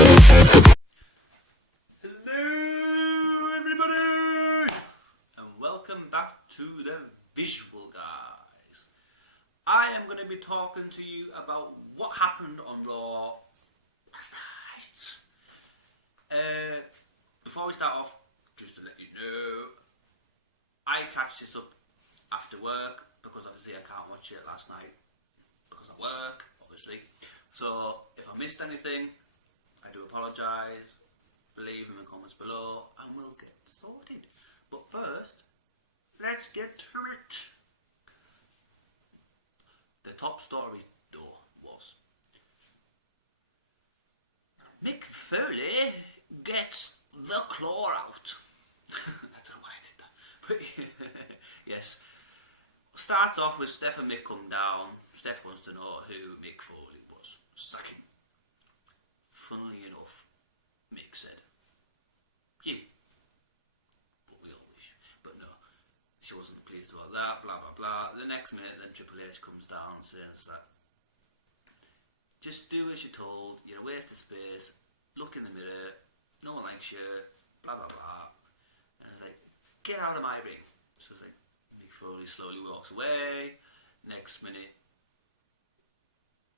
Hello everybody and welcome back to the Visual Guys. I am going to be talking to you about what happened on Raw last night. Before we start off, just to let you know, I catch this up after work because obviously I can't watch it last night because of work, obviously. So if I missed anything, I do apologise. Leave in the comments below and we'll get sorted. But first, let's get to it. The top story though was Mick Foley gets the claw out. I don't know why I did that, but yes. Starts off with Steph and Mick come down. Steph wants to know who Mick Foley was sucking. Funnily enough, Mick said, "You." But we all wish. But no, she wasn't pleased about that, blah blah blah. The next minute then Triple H comes down and says that just do as you're told, you're a waste of space, look in the mirror, no one likes you, blah blah blah. And I was like, get out of my ring. So it's like Mick Foley slowly walks away. Next minute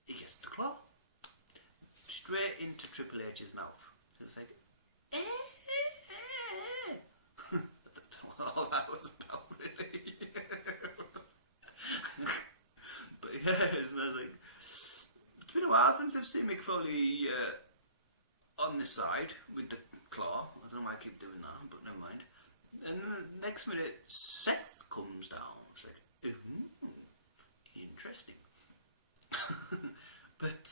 he gets the claw straight into Triple H's mouth. So it's like, I don't know what all that was about, really. But yes, and I was like, it's been a while since I've seen Mick Foley on this side with the claw. I don't know why I keep doing that, but never mind. And then the next minute, Seth comes down. It's like, interesting. But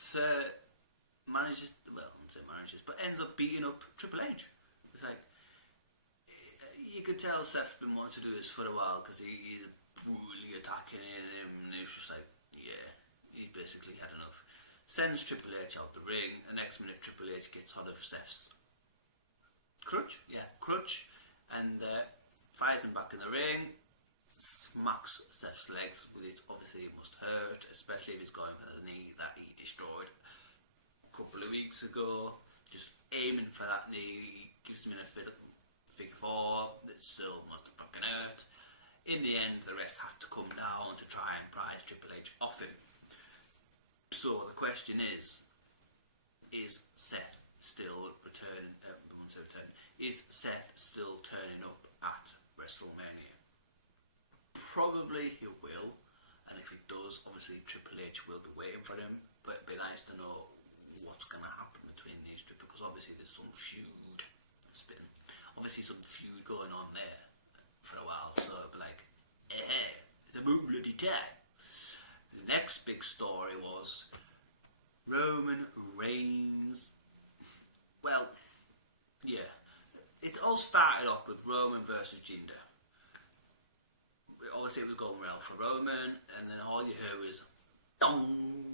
manages, well, I wouldn't say manages, but ends up beating up Triple H. It's like, you could tell Seth's been wanting to do this for a while because he's brutally attacking him, and it's just like, yeah, he basically had enough. Sends Triple H out the ring. The next minute, Triple H gets hold of Seth's crutch, and fires him back in the ring. Smacks Seth's legs with it. Obviously it must hurt, especially if he's going for the knee that he destroyed a couple of weeks ago. Just aiming for that knee. He gives him in a figure four that still must have fucking hurt. In the end, the rest have to come down to try and prise Triple H off him. So the question is Seth still returning? Is Seth still turning up at WrestleMania? Probably he will, and if he does, obviously Triple H will be waiting for him, but it'd be nice to know what's going to happen between these two, because obviously there's some feud. It's been obviously some feud going on there for a while, so it'd be like, it's a bloody time. The next big story was Roman Reigns. Well, yeah, it all started off with Roman versus Jinder. Obviously it was going well for Roman, and then all you hear is dong,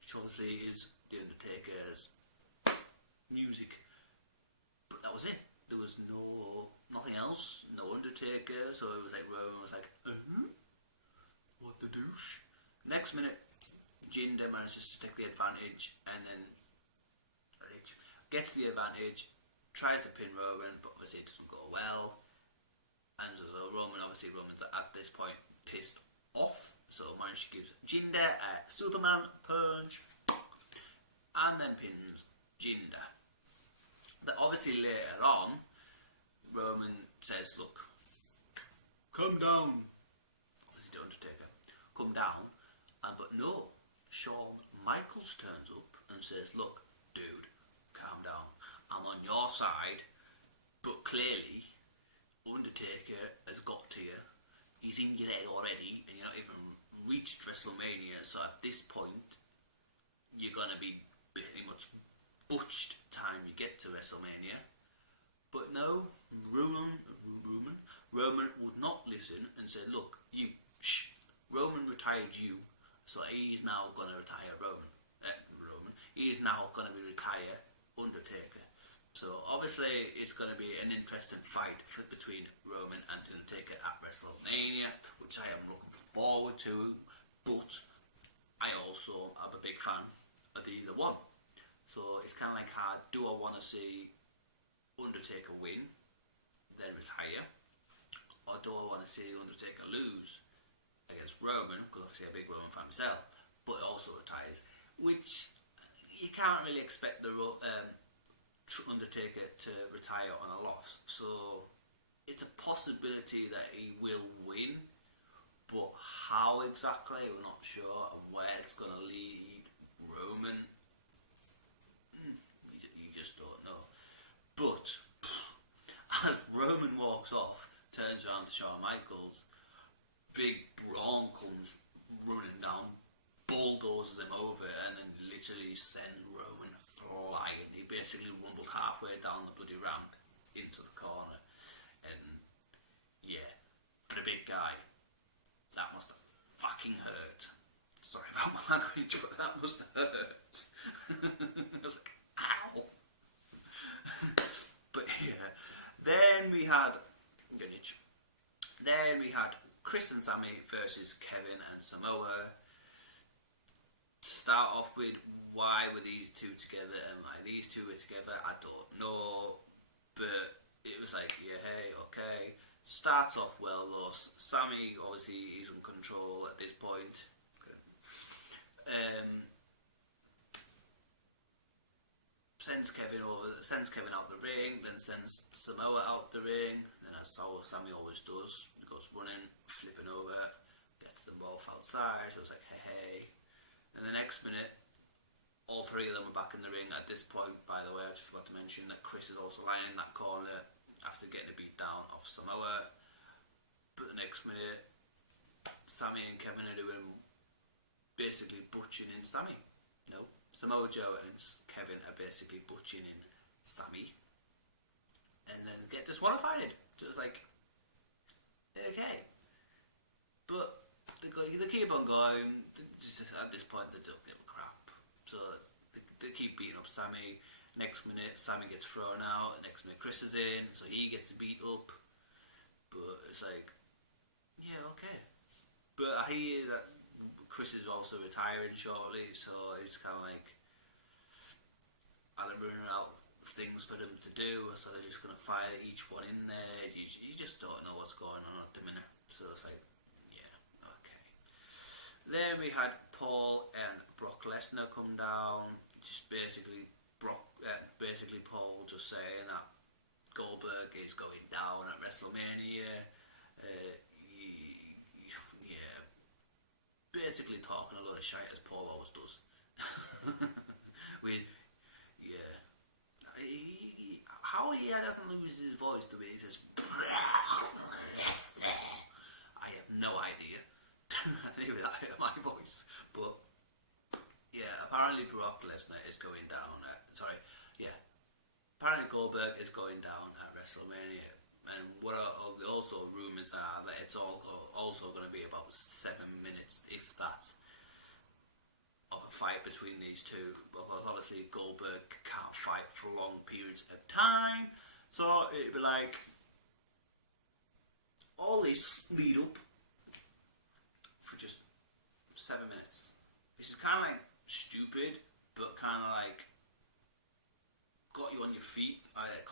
which obviously is The Undertaker's music. But that was it. There was nothing else, no Undertaker, so it was like Roman was like, what the douche. Next minute, Jinder manages to take the advantage, and then gets the advantage, tries to pin Roman, but obviously it doesn't go well. And Roman's at this point pissed off, so manages to give Jinder a Superman punch, and then pins Jinder. But obviously later on, Roman says, look, come down. Obviously The Undertaker, come down. But no, Shawn Michaels turns up and says, look, dude, calm down. I'm on your side, but clearly Undertaker has got to you. He's in your head already, and you're not even reached WrestleMania, so at this point you're gonna be pretty much butched time you get to WrestleMania. But no, Roman would not listen and said, look, Roman retired you, so he's now gonna retire Roman. He is now gonna retire Undertaker. So obviously it's going to be an interesting fight between Roman and Undertaker at WrestleMania, which I am looking forward to, but I also am a big fan of either one. So it's kind of like hard. Do I want to see Undertaker win, then retire, or do I want to see Undertaker lose against Roman, because obviously I'm a big Roman fan myself, but also retires, which you can't really expect the Undertaker to retire on a loss. So it's a possibility that he will win, but how exactly, we're not sure, and where it's going to lead Roman, you just don't know. But as Roman walks off, turns around to Shawn Michaels, big Braun comes running down, bulldozes him over, and then literally sends Roman flying. He basically rumbled halfway down the bloody ramp into the corner, and yeah, for the big guy, that must have fucking hurt. Sorry about my language, but that must have hurt. I was like, ow. But yeah, then we had Chris and Sami versus Kevin and Samoa. To start off with, why were these two together, and like these two were together, I don't know, but it was like, yeah, hey, okay. Starts off well though. Sami, obviously, he's in control at this point. Sends Kevin out the ring, then sends Samoa out the ring. Then as Sami always does, he goes running, flipping over, gets them both outside. So it's like, hey. And the next minute, all three of them are back in the ring. At this point, by the way, I just forgot to mention that Chris is also lying in that corner after getting a beat down off Samoa. But the next minute, Sami and Kevin are doing basically butching in Sami. No, Samoa Joe and Kevin are basically butching in Sami, and then get disqualified. Just like, okay, but they keep on going. At this point, they don't give a crap. So they keep beating up Sami. Next minute, Sami gets thrown out. Next minute, Chris is in, so he gets beat up. But it's like, yeah, okay. But I hear that Chris is also retiring shortly, so it's kind of like, are they running out of things for them to do? So they're just going to fire each one in there. You just don't know what's going on at the minute. So it's like, yeah, okay. Then we had Paul and Brock Lesnar come down. Just basically Paul just saying that Goldberg is going down at WrestleMania. Yeah, basically talking a lot of shit as Paul always does. How he doesn't lose his voice the way he says, I have no idea. Maybe I hear my voice, but yeah, apparently Brock Lesnar is going down. Apparently Goldberg is going down at WrestleMania, and what are the also rumours are that it's also going to be about 7 minutes, if that, of a fight between these two, because obviously Goldberg can't fight for long periods of time, so it'd be like all this lead up for just 7 minutes. This is kind of like stupid, but kind of like got you on your feet, kind of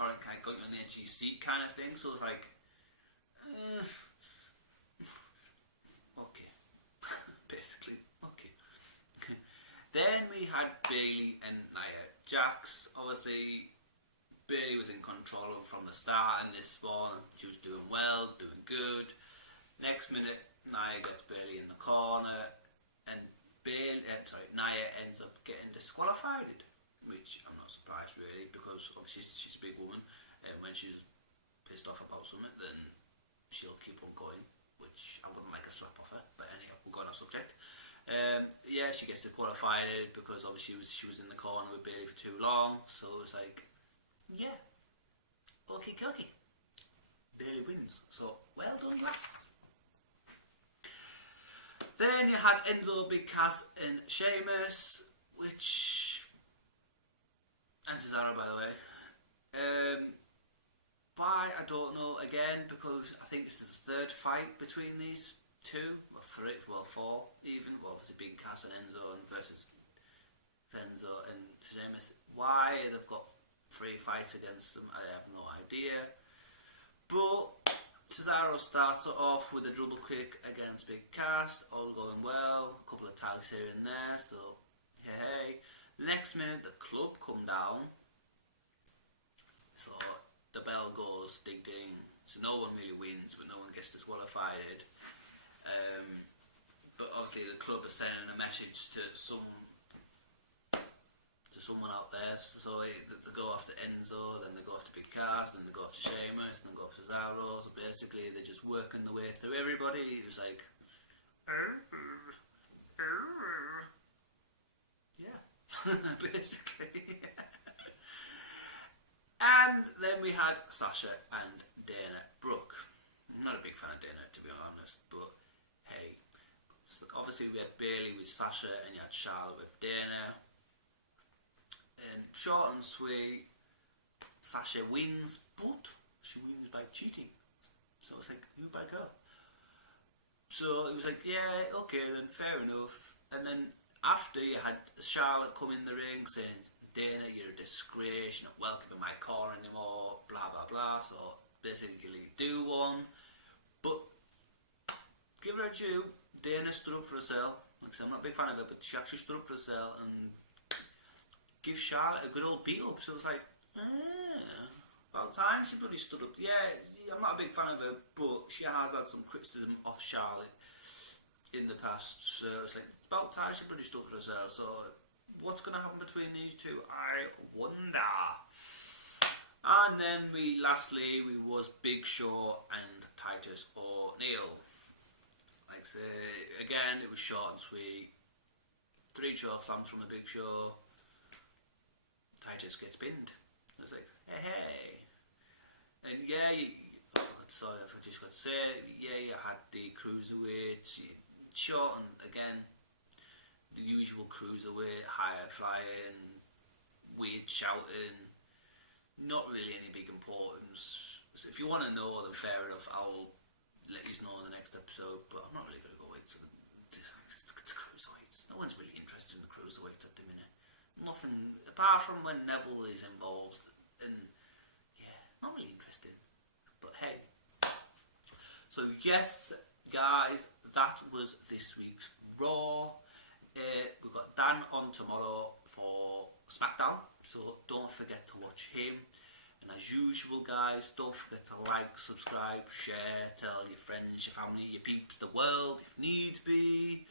got you on the edge of your seat kind of thing. So it's like, okay, basically, okay. Then we had Bayley and Nia Jax. Obviously, Bayley was in control from the start in this one. She was doing well, doing good. Next minute, Nia gets Bayley in the corner, and Nia ends up getting disqualified, which I'm not surprised really, because obviously she's a big woman, and when she's pissed off about something, then she'll keep on going, which I wouldn't like a slap off her, but anyhow, we'll go on our subject. Yeah, she gets disqualified because obviously she was in the corner with Bayley for too long, so it's like, yeah, okay, Bayley wins, so well done, lass. Then you had Enzo, Big Cass and Sheamus, which, and Cesaro, by the way. Why, I don't know, again, because I think this is the third fight between these two, or three, well, four even. Well, obviously Big Cass and Enzo versus Enzo and Sheamus. Why they've got 3 fights against them, I have no idea. But Cesaro starts it off with a double kick against Big Cass, all going well, a couple of tags here and there, so hey. Next minute the club come down, so the bell goes ding ding, so no one really wins, but no one gets disqualified. But obviously the club is sending a message to someone out there, so they go after Enzo, then they go after Big Cass, then they go after Sheamus, then they go after Cesaro, so basically they're just working their way through everybody who's like, yeah, basically. And then we had Sasha and Dana Brooke. I'm not a big fan of Dana, to be honest, but hey, so obviously we had Bayley with Sasha and you had Charlotte with Dana. And short and sweet, Sasha wins, but she wins by cheating. So it's like, you bad girl. So it was like, yeah, okay then, fair enough. And then after you had Charlotte come in the ring saying, Dana, you're a disgrace, you're not welcome in my car anymore, blah blah blah. So basically do one. But give her a due, Dana stood up for herself. Like I said, I'm not a big fan of her, but she actually stood up for herself and give Charlotte a good old beat up. So it was like, about time she bloody stood up. Yeah, I'm not a big fan of her, but she has had some criticism of Charlotte in the past. So it's like, it's about time she bloody stood up for herself. So what's going to happen between these two? I wonder. And then lastly was Big Show and Titus O'Neil. Like I say, again, it was short and sweet. 3 choke slams from the Big Show. Titus gets pinned. I was like, hey. And yeah, sorry if I just got to say, yeah, you had the cruiserweights, short and again, the usual cruiserweight, higher flying, weird shouting, not really any big importance. So if you want to know, then fair enough, I'll let you know in the next episode, but I'm not really going to go into it's cruiserweights. No one's really interested in the cruiserweights at the minute. Nothing apart from when Neville is involved, and yeah, not really interesting. But hey, so yes, guys, that was this week's Raw. We've got Dan on tomorrow for SmackDown, so don't forget to watch him. And as usual, guys, don't forget to like, subscribe, share, tell your friends, your family, your peeps, the world, if needs be.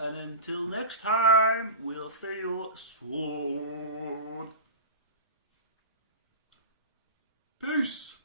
And until next time, we'll see you soon. Peace.